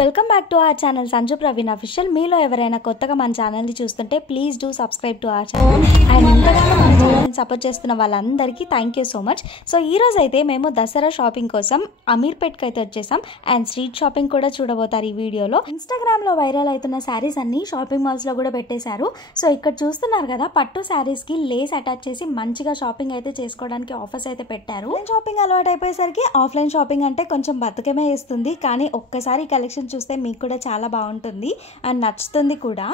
Welcome back to our channel Sanju Praveen official. మీలో ఎవరైనా కొత్తగా మన ఛానల్ని చూస్తుంటే please do subscribe to our channel. And ఇంతగానో మన ఛానల్ని సపోర్ట్ చేస్తున్న వాళ్ళందరికీ thank you so much. So ఈ రోజు అయితే మేము దసరా షాపింగ్ కోసం అమీర్పేట్కి అయితే వచ్చేసాం. అండ్ స్ట్రీట్ షాపింగ్ కూడా చూడబోతారు ఈ వీడియోలో. ఇన్స్టాగ్రామ్లో వైరల్ అవుతున్న శారీస్ అన్ని షాపింగ్ మాల్స్లో కూడా పెట్టేశారు. సో ఇక్కడ చూస్తున్నారు కదా, పట్టు శారీస్కి లేస్ అటాచ్ చేసి మంచిగా షాపింగ్ అయితే చేసుకోవడానికి ఆఫర్స్ అయితే పెట్టారు. షాపింగ్ అలవాటు అయిపోయేసరికి ఆఫ్లైన్ షాపింగ్ అంటే కొంచెం బతుకమే వేస్తుంది. కానీ ఒక్కసారి కలెక్షన్ చూస్తే మీకు కూడా చాలా బాగుంటుంది అండ్ నచ్చుతుంది కూడా.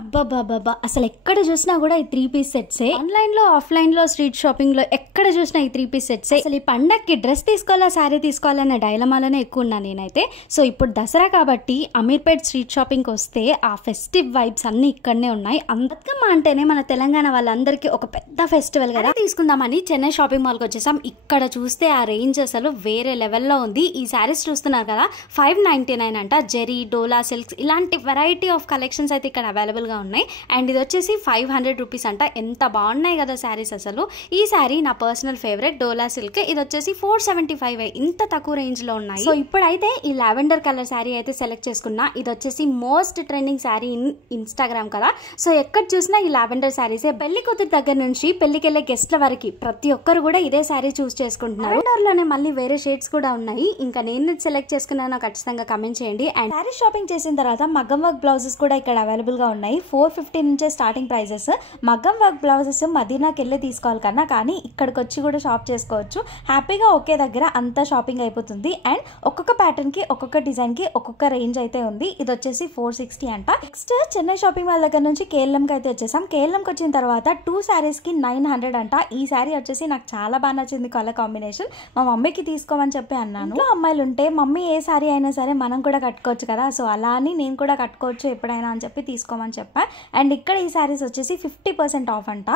అబ్బబ్బబ్బబ్బా, అసలు ఎక్కడ చూసినా కూడా ఈ 3 పీస్ సెట్సే. ఆన్లైన్లో ఆఫ్లైన్లో స్ట్రీట్ షాపింగ్లో ఎక్కడ చూసినా ఈ 3 పీస్ సెట్సే. అసలు ఈ పండక్కి డ్రెస్ తీసుకోవాలా శారీ తీసుకోవాలన్న డైలమాలోనే ఎక్కువ ఉన్నాను నేనైతే. సో ఇప్పుడు దసరా కాబట్టి అమీర్పేట్ స్ట్రీట్ షాపింగ్కి వస్తే ఆ ఫెస్టివ్ వైబ్స్ అన్నీ ఇక్కడనే ఉన్నాయి. బతుకమ్మ అంటేనే మన తెలంగాణ వాళ్ళందరికీ ఒక పెద్ద ఫెస్టివల్ కదా. తీసుకుందామని చెన్నై షాపింగ్ మాల్కి వచ్చేసాం. ఇక్కడ చూస్తే ఆ రేంజ్ అసలు వేరే లెవెల్లో ఉంది. ఈ శారీస్ చూస్తున్నారు కదా, 599 అంట. జెరీ, డోలా సిల్క్స్ ఇలాంటి వెరైటీ ఆఫ్ కలెక్షన్స్ అయితే ఇక్కడ అవైలబుల్ గా ఉన్నాయి. అండ్ ఇది వచ్చేసి 500 రూపీస్ అంట. ఎంత బాగున్నాయి కదా శారీస్ అసలు. ఈ శారీ నా పర్సనల్ ఫేవరెట్ డోలా సిల్క్. ఇది వచ్చేసి 475. ఇంత తక్కువ రేంజ్ లో ఉన్నాయి. సో ఇప్పుడైతే ఈ లావెండర్ కలర్ శారీ అయితే సెలెక్ట్ చేసుకున్నా. ఇది వచ్చేసి most trending sari in Instagram కదా. సో ఎక్కడ చూసినా ఈ లావెండర్ శారీసే. పెళ్లి కూతురు దగ్గర నుంచి పెళ్లికి వెళ్ళే గెస్ట్ల వరకు ప్రతి ఒక్కరు కూడా ఇదే శారీ చూస్ చేసుకుంటున్నారు. లావెండర్ లోనే మళ్ళీ వేరే షేడ్స్ కూడా ఉన్నాయి. ఇంకా నేను సెలెక్ట్ చేసుకున్నానో ఖచ్చితంగా కమెంట్ చేయండి. అండ్ శారీ షాపింగ్ చేసిన తర్వాత మగ్గం వర్క్ బ్లౌజెస్ కూడా ఇక్కడ అవైలబుల్ గా ఉన్నాయి. 450 నుంచే స్టార్టింగ్ ప్రైజెస్. మగ్గం వర్క్ బ్లౌజెస్ మదీనాకి వెళ్ళి తీసుకోవాలి కన్నా, కానీ ఇక్కడికి వచ్చి కూడా షాప్ చేసుకోవచ్చు హ్యాపీగా. ఒకే దగ్గర అంతా షాపింగ్ అయిపోతుంది. అండ్ ఒక్కొక్క ప్యాటర్న్ కి ఒక్కొక్క డిజైన్ కి ఒక్కొక్క రేంజ్ అయితే ఉంది. ఇది వచ్చేసి 460 అంట. నెక్స్ట్ చెన్నై షాపింగ్ మాల్ దగ్గర నుంచి కేఎల్ఎంకి అయితే వచ్చేసాం. కేఎల్ఎంకి వచ్చిన తర్వాత 2 శారీస్ కి 900 అంట. ఈ శారీ వచ్చేసి నాకు చాలా బాగా నచ్చింది కలర్ కాంబినేషన్. మా మమ్మీకి తీసుకోమని చెప్పి అన్నాను. అమ్మాయిలు ఉంటే మమ్మీ ఏ శారీ అయినా సరే మనం కూడా కట్టుకోవచ్చు కదా. సో అలా అని నేను కూడా కట్టుకోవచ్చు ఎప్పుడైనా అని చెప్పి తీసుకోమని చెప్పా. అండ్ ఇక్కడ ఈ శారీస్ వచ్చేసి 50% ఆఫ్ అంట.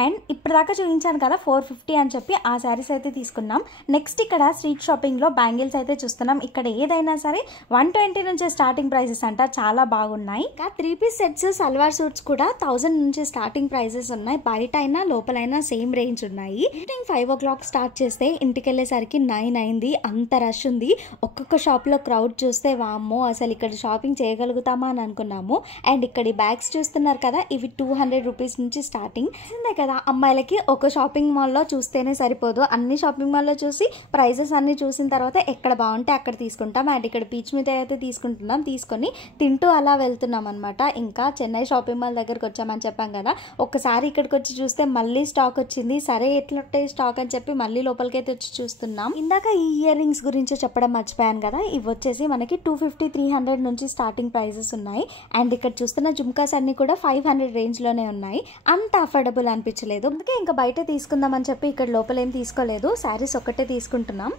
అండ్ ఇప్పటిదాకా చూపించాను కదా 450 అని చెప్పి, ఆ శారీస్ అయితే తీసుకున్నాం. నెక్స్ట్ ఇక్కడ స్ట్రీట్ షాపింగ్ లో బ్యాంగిల్స్ అయితే చూస్తున్నాం. ఇక్కడ ఏదైనా సరే 120 నుంచే స్టార్టింగ్ ప్రైజెస్ అంట. చాలా బాగున్నాయి. ఇంకా 3 పీస్ సెట్స్, సల్వార్ సూట్స్ కూడా 1000 నుంచి స్టార్టింగ్ ప్రైజెస్ ఉన్నాయి. బయట అయినా లోపలైనా సేమ్ రేంజ్ ఉన్నాయి. ఈవినింగ్ 5 o'clock స్టార్ట్ చేస్తే ఇంటికి వెళ్ళేసరికి 9 అయింది. అంత రష్ ఉంది. ఒక్కొక్క షాప్ లో క్రౌడ్ చూస్తే వామ్మో అసలు ఇక్కడ షాపింగ్ చేయగలుగుతామా అని అనుకున్నాము. అండ్ ఇక్కడ ఈ బ్యాగ్స్ చూస్తున్నారు కదా, ఇవి 200 రూపీస్ నుంచి స్టార్టింగ్. ఉంది కదా, అమ్మాయిలకి ఒక షాపింగ్ మాల్లో చూస్తేనే సరిపోదు. అన్ని షాపింగ్ మాల్లో చూసి ప్రైజెస్ అన్ని చూసిన తర్వాత ఎక్కడ బాగుంటే అక్కడ తీసుకుంటాం. అండ్ ఇక్కడ పీచ్ మీద అయితే తీసుకుంటున్నాం. తీసుకొని తింటూ అలా వెళ్తున్నాం అనమాట. ఇంకా చెన్నై షాపింగ్ మాల్ దగ్గరకు వచ్చామని చెప్పాం కదా, ఒకసారి ఇక్కడికి వచ్చి చూస్తే మళ్ళీ స్టాక్ వచ్చింది. సరే ఎట్లుంటే స్టాక్ అని చెప్పి మళ్ళీ లోపలికి అయితే వచ్చి చూస్తున్నాం. ఇందాక ఈ ఇయర్ రింగ్స్ గురించి చెప్పడం మర్చిపోయాను కదా, ఇవి వచ్చేసి మనకి 250, 300 నుంచి స్టార్టింగ్ ప్రైజెస్ ఉన్నాయి. అండ్ ఇక్కడ చూస్తున్న జుమ్కాస్ అన్ని కూడా 500 రేంజ్ లోనే ఉన్నాయి. అంత అఫోర్డబుల్ అనిపించలేదు. అందుకే ఇంకా బయట తీసుకుందామని చెప్పి ఇక్కడ లోపల ఏం తీసుకోలేదు. శారీస్ ఒక్కటే తీసుకుంటున్నాం.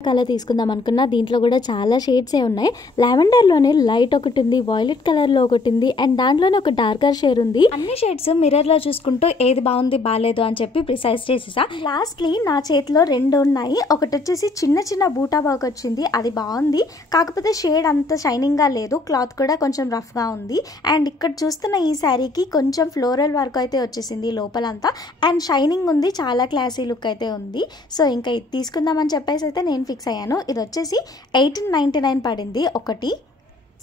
కలర్ తీసుకుందాం అనుకున్నా. దీంట్లో కూడా చాలా షేడ్సే ఉన్నాయి. లావెండర్లోనే లైట్ ఒకటి ఉంది, వైలెట్ కలర్లో ఒకటి ఉంది, అండ్ దాంట్లోనే ఒక డార్కర్ షేడ్ ఉంది. అన్ని షేడ్స్ మిర్రర్లో చూసుకుంటూ ఏది బాగుంది బాగాలేదు అని చెప్పి ప్రిసైజ్ చేసేసా. లాస్ట్లీ నా చేతిలో 2 ఉన్నాయి. ఒకటి వచ్చేసి చిన్న చిన్న బూటా వర్క్ వచ్చింది, అది బాగుంది. కాకపోతే షేడ్ అంత షైనింగ్గా లేదు, క్లాత్ కూడా కొంచెం రఫ్గా ఉంది. అండ్ ఇక్కడ చూస్తున్న ఈ శారీకి కొంచెం ఫ్లోరల్ వర్క్ అయితే వచ్చేసింది లోపలంతా. అండ్ షైనింగ్ ఉంది, చాలా క్లాసీ లుక్ అయితే ఉంది. సో ఇంకా ఇది తీసుకుందామని చెప్పేసి అయితే నేను ఫిక్స్ అయ్యాను. ఇది వచ్చేసి 1899 పడింది ఒకటి.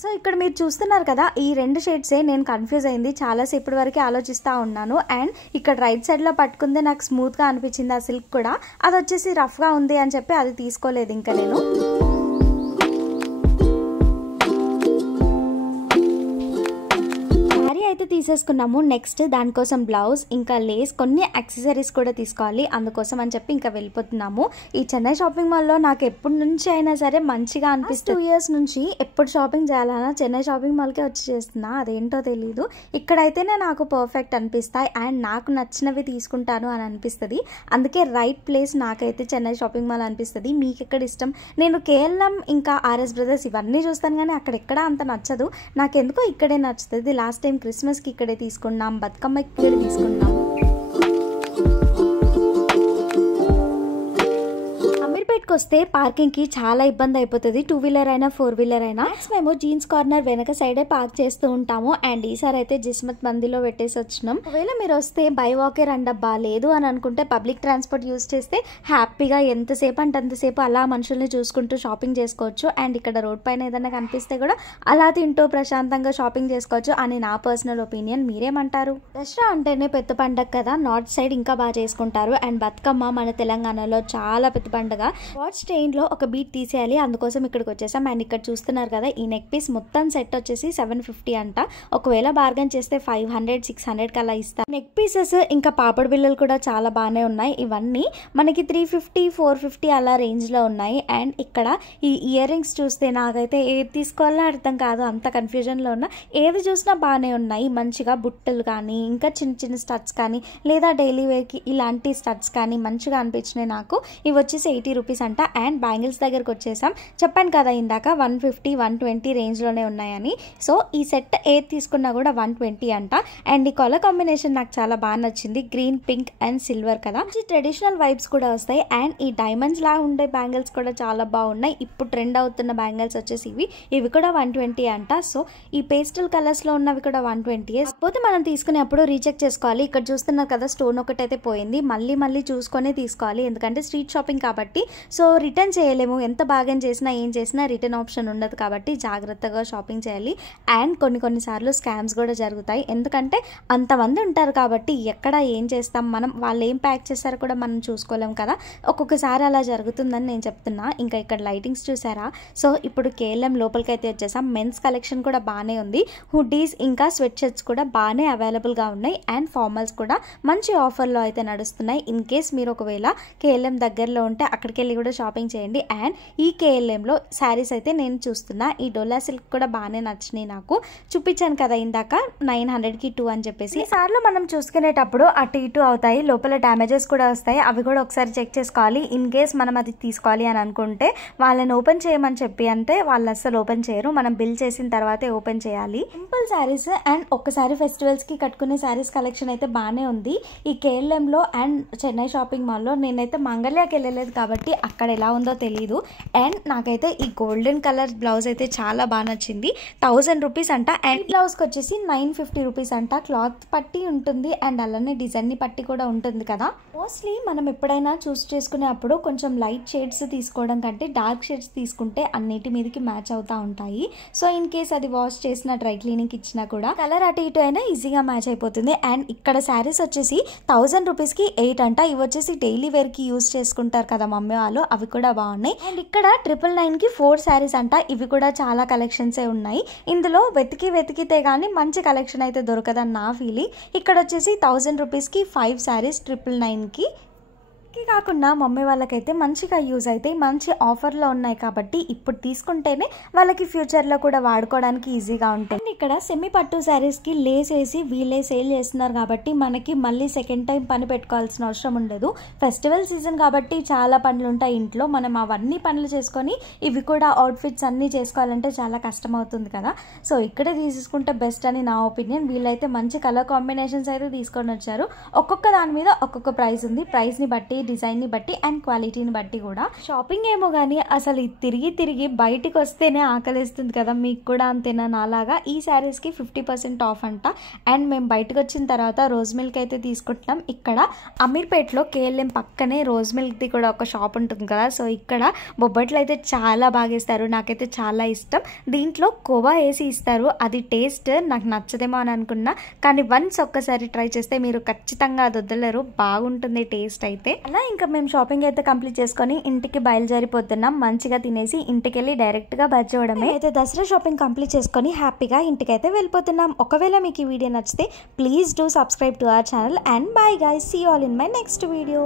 సో ఇక్కడ మీరు చూస్తున్నారు కదా, ఈ 2 షేడ్సే. నేను కన్ఫ్యూజ్ అయింది చాలాసేపటి వరకు ఆలోచిస్తూ ఉన్నాను. అండ్ ఇక్కడ రైట్ సైడ్లో పట్టుకుందే నాకు స్మూత్గా అనిపించింది. ఆ సిల్క్ కూడా అది వచ్చేసి రఫ్గా ఉంది అని చెప్పి అది తీసుకోలేదు ఇంకా నేను. అయితే తీసేసుకున్నాము. నెక్స్ట్ దానికోసం బ్లౌజ్, ఇంకా లేస్, కొన్ని యాక్సెసరీస్ కూడా తీసుకోవాలి. అందుకోసం అని చెప్పి ఇంకా వెళ్ళిపోతున్నాము. ఈ చెన్నై షాపింగ్ మాల్లో నాకు ఎప్పటి నుంచి అయినా సరే మంచిగా అనిపిస్తుంది. 2 years నుంచి ఎప్పుడు షాపింగ్ చేయాలన్నా చెన్నై షాపింగ్ మాల్కే వచ్చి చేస్తున్నా. అదేంటో తెలీదు. ఇక్కడైతేనే నాకు పర్ఫెక్ట్ అనిపిస్తాయి అండ్ నాకు నచ్చినవి తీసుకుంటాను అని అనిపిస్తుంది. అందుకే రైట్ ప్లేస్ నాకైతే చెన్నై షాపింగ్ మాల్ అనిపిస్తుంది. మీకు ఎక్కడ ఇష్టం? నేను కేఎల్ఎం ఇంకా ఆర్ఎస్ బ్రదర్స్ ఇవన్నీ చూస్తాను, కానీ అక్కడెక్కడ అంత నచ్చదు. నాకెందుకో ఇక్కడే నచ్చుతుంది. లాస్ట్ టైం క్రిస్మస్కి ఇక్కడే తీసుకున్నాం, బతుకమ్మకి ఇక్కడే తీసుకున్నాం. మార్కెట్కి వస్తే పార్కింగ్కి చాలా ఇబ్బంది అయిపోతుంది, 2 వీలర్ అయినా 4 వీలర్ అయినా. మేము జీన్స్ కార్నర్ వెనక సైడే పార్క్ చేస్తూ ఉంటాము. అండ్ ఈసారి అయితే జిస్మత్ మందిలో పెట్టేసి వచ్చినాం. ఒకవేళ మీరు వస్తే బై వాకే రండబ్బా, లేదు అని అనుకుంటే పబ్లిక్ ట్రాన్స్పోర్ట్ యూస్ చేస్తే హ్యాపీగా ఎంతసేపు అంటే అంతసేపు అలా మనుషుల్ని చూసుకుంటూ షాపింగ్ చేసుకోవచ్చు. అండ్ ఇక్కడ రోడ్ పైన ఏదైనా కనిపిస్తే కూడా అలా తింటూ ప్రశాంతంగా షాపింగ్ చేసుకోవచ్చు అని నా పర్సనల్ ఒపీనియన్. మీరేమంటారు? దసరా అంటేనే పెద్ద పండగ కదా, నార్త్ సైడ్ ఇంకా బాగా చేసుకుంటారు. అండ్ బతుకమ్మ మన తెలంగాణలో చాలా పెద్ద పండుగ. వాచ్ చైన్ లో ఒక బీట్ తీసేయాలి, అందుకోసం ఇక్కడికి వచ్చేసాం. అండ్ ఇక్కడ చూస్తున్నారు కదా, ఈ నెక్ పీస్ మొత్తం సెట్ వచ్చేసి 750 అంట. ఒకవేళ బార్గెన్ చేస్తే 500-600 కల్లా ఇస్తారు. నెక్ పీసెస్ ఇంకా పాపడ్ బిల్లలు కూడా చాలా బాగానే ఉన్నాయి. ఇవన్నీ మనకి 350-450 అలా రేంజ్ లో ఉన్నాయి. అండ్ ఇక్కడ ఈ ఇయర్ రింగ్స్ చూస్తే నాకైతే ఏది తీసుకోవాలో అర్థం కాదు, అంత కన్ఫ్యూజన్ లో ఉన్నా. ఏది చూసినా బాగానే ఉన్నాయి, మంచిగా బుట్టలు కానీ ఇంకా చిన్న చిన్న స్టడ్స్ కానీ లేదా డైలీ వేర్ కి ఇలాంటి స్టడ్స్ కానీ మంచిగా అనిపించినాయి నాకు. ఇవి వచ్చేసి 80 రూపీస్ అంట. అండ్ బ్యాంగిల్స్ దగ్గరకు వచ్చేసాం. చెప్పాను కదా ఇందాక 150-120 రేంజ్లోనే ఉన్నాయని. సో ఈ సెట్ ఏది తీసుకున్నా కూడా 120 అంట. అండ్ ఈ కలర్ కాంబినేషన్ నాకు చాలా బాగా నచ్చింది, గ్రీన్, పింక్ అండ్ సిల్వర్ కదా, ట్రెడిషనల్ వైబ్స్ కూడా వస్తాయి. అండ్ ఈ డైమండ్స్ లా ఉండే బ్యాంగిల్స్ కూడా చాలా బాగున్నాయి. ఇప్పుడు ట్రెండ్ అవుతున్న బ్యాంగిల్స్ వచ్చేసి ఇవి కూడా 120 అంట. సో ఈ పేస్టల్ కలర్స్ లో ఉన్నవి కూడా 120. కాకపోతే మనం తీసుకునేప్పుడు రీచెక్ చేసుకోవాలి. ఇక్కడ చూస్తున్నారు కదా, స్టోన్ ఒకటైతే పోయింది, మళ్ళీ చూసుకొని తీసుకోవాలి, ఎందుకంటే స్ట్రీట్ షాపింగ్ కాబట్టి. సో రిటర్న్ చేయలేము, ఎంత బార్గెన్ చేసినా ఏం చేసినా రిటర్న్ ఆప్షన్ ఉండదు కాబట్టి జాగ్రత్తగా షాపింగ్ చేయాలి. అండ్ కొన్నిసార్లు స్కామ్స్ కూడా జరుగుతాయి, ఎందుకంటే అంతమంది ఉంటారు కాబట్టి ఎక్కడ ఏం చేస్తాం మనం, వాళ్ళు ఏం ప్యాక్ చేస్తారో కూడా మనం చూసుకోలేం కదా. ఒక్కొక్కసారి అలా జరుగుతుందని నేను చెప్తున్నా. ఇంకా ఇక్కడ లైటింగ్స్ చూసారా? సో ఇప్పుడు కేఎల్ఎం లోపలికి అయితే వచ్చేసాం. మెన్స్ కలెక్షన్ కూడా బాగానే ఉంది, హుడ్డీస్ ఇంకా స్వెట్ షర్ట్స్ కూడా బాగానే అవైలబుల్గా ఉన్నాయి. అండ్ ఫార్మల్స్ కూడా మంచి ఆఫర్లో అయితే నడుస్తున్నాయి. ఇన్ కేస్ మీరు ఒకవేళ కేఎల్ఎం దగ్గరలో ఉంటే అక్కడికి వెళ్ళి కూడా షాపింగ్ చేయండి. అండ్ ఈ కేఎల్ఎంలో శారీస్ అయితే నేను చూస్తున్నా, ఈ డోలా సిల్క్ కూడా బాగానే నచ్చినాయి నాకు. చూపించాను కదా ఇందాక 900కి 2 అని చెప్పేసి. ఈసార్లు మనం చూసుకునేటప్పుడు అటు ఇటు అవుతాయి, లోపల డ్యామేజెస్ కూడా వస్తాయి, అవి కూడా ఒకసారి చెక్ చేసుకోవాలి. ఇన్ కేస్ మనం అది తీసుకోవాలి అని అనుకుంటే వాళ్ళని ఓపెన్ చేయమని చెప్పి అంటే వాళ్ళు అస్సలు ఓపెన్ చేయరు, మనం బిల్ చేసిన తర్వాతే ఓపెన్ చేయాలి. సింపుల్ శారీస్ అండ్ ఒక్కసారి ఫెస్టివల్స్కి కట్టుకునే శారీస్ కలెక్షన్ అయితే బాగానే ఉంది ఈ కేఎల్ఎంలో అండ్ చెన్నై షాపింగ్ మాల్లో. నేనైతే మంగళ్యాకి వెళ్ళలేదు కాబట్టి అక్కడ ఎలా ఉందో తెలీదు. అండ్ నాకైతే ఈ గోల్డెన్ కలర్ బ్లౌజ్ అయితే చాలా బాగా నచ్చింది, 1000 రూపీస్ అంట. అండ్ బ్లౌజ్కి వచ్చేసి 950 రూపీస్ అంట. క్లాత్ పట్టి ఉంటుంది అండ్ అలానే డిజైన్ పట్టి కూడా ఉంటుంది కదా. మోస్ట్లీ మనం ఎప్పుడైనా చూస్ చేసుకునేప్పుడు కొంచెం లైట్ షేడ్స్ తీసుకోవడం కంటే డార్క్ షేడ్స్ తీసుకుంటే అన్నిటి మీదకి మ్యాచ్ అవుతూ ఉంటాయి. సో ఇన్ కేస్ అది వాష్ చేసిన డ్రై క్లీనింగ్ ఇచ్చినా కూడా కలర్ అటు ఇటు అయినా ఈజీగా మ్యాచ్ అయిపోతుంది. అండ్ ఇక్కడ శారీస్ వచ్చేసి 1000 రూపీస్కి 8 అంట. ఇవి వచ్చేసి డైలీ వేర్కి యూజ్ చేసుకుంటారు కదా మమ్మీ వాళ్ళు, అవి కూడా బాగున్నాయి. అండ్ ఇక్కడ 999కి 4 శారీస్ అంట. ఇవి కూడా చాలా కలెక్షన్సే ఉన్నాయి. ఇందులో వెతికితే కానీ మంచి కలెక్షన్ అయితే దొరకదని నా ఫీలింగ్. ఇక్కడ వచ్చేసి 1000 రూపీస్కి 5 శారీస్ 999కి. కాకుండా మమ్మీ వాళ్ళకైతే మంచిగా యూజ్ అవుతాయి, మంచి ఆఫర్లో ఉన్నాయి కాబట్టి ఇప్పుడు తీసుకుంటేనే వాళ్ళకి ఫ్యూచర్లో కూడా వాడుకోవడానికి ఈజీగా ఉంటుంది. ఇక్కడ సెమీ పట్టు శారీస్కి లేస్ వేసి వీళ్ళే సేల్ చేస్తున్నారు కాబట్టి మనకి మళ్ళీ సెకండ్ టైం పని పెట్టుకోవాల్సిన అవసరం ఉండదు. ఫెస్టివల్ సీజన్ కాబట్టి చాలా పనులు ఉంటాయి ఇంట్లో, మనం అవన్నీ పనులు చేసుకొని ఇవి కూడా అవుట్ఫిట్స్ అన్నీ చేసుకోవాలంటే చాలా కష్టం అవుతుంది కదా. సో ఇక్కడే తీసుకుంటే బెస్ట్ అని నా ఒపీనియన్. వీళ్ళైతే మంచి కలర్ కాంబినేషన్స్ అయితే తీసుకొని వచ్చారు. ఒక్కొక్క దాని మీద ఒక్కొక్క ప్రైస్ ఉంది, ప్రైస్ని బట్టి డిజైన్ని బట్టి అండ్ క్వాలిటీని బట్టి కూడా. షాపింగ్ ఏమో కానీ అసలు తిరిగి బయటికి వస్తేనే ఆకలిస్తుంది కదా, మీకు కూడా అంతేనా నాలాగా. ఈ శారీస్కి 50% ఆఫ్ అంట. అండ్ మేము బయటకు వచ్చిన తర్వాత రోజ్ మిల్క్ అయితే తీసుకుంటున్నాం. ఇక్కడ అమీర్పేటలో కేఎల్ఎం పక్కనే రోజ్ మిల్క్ది కూడా ఒక షాప్ ఉంటుంది కదా. సో ఇక్కడ బొబ్బట్లు అయితే చాలా బాగా ఇస్తారు, నాకైతే చాలా ఇష్టం. దీంట్లో కోవా వేసి ఇస్తారు, అది టేస్ట్ నాకు నచ్చదేమో అని అనుకున్నా, కానీ వన్స్ ఒక్కసారి ట్రై చేస్తే మీరు ఖచ్చితంగా అది వదలరు, బాగుంటుంది టేస్ట్ అయితే. అలా ఇంకా మేము షాపింగ్ అయితే కంప్లీట్ చేసుకొని ఇంటికి బయలుదేరిపోతున్నాం. మంచిగా తినేసి ఇంటికి వెళ్ళి డైరెక్ట్గా బయటవడమే. అయితే దసరా షాపింగ్ కంప్లీట్ చేసుకొని హ్యాపీగా ఇంటికైతే వెళ్ళిపోతున్నాం. ఒకవేళ మీకు ఈ వీడియో నచ్చితే please do subscribe to our channel and bye guys, see you all in my next video.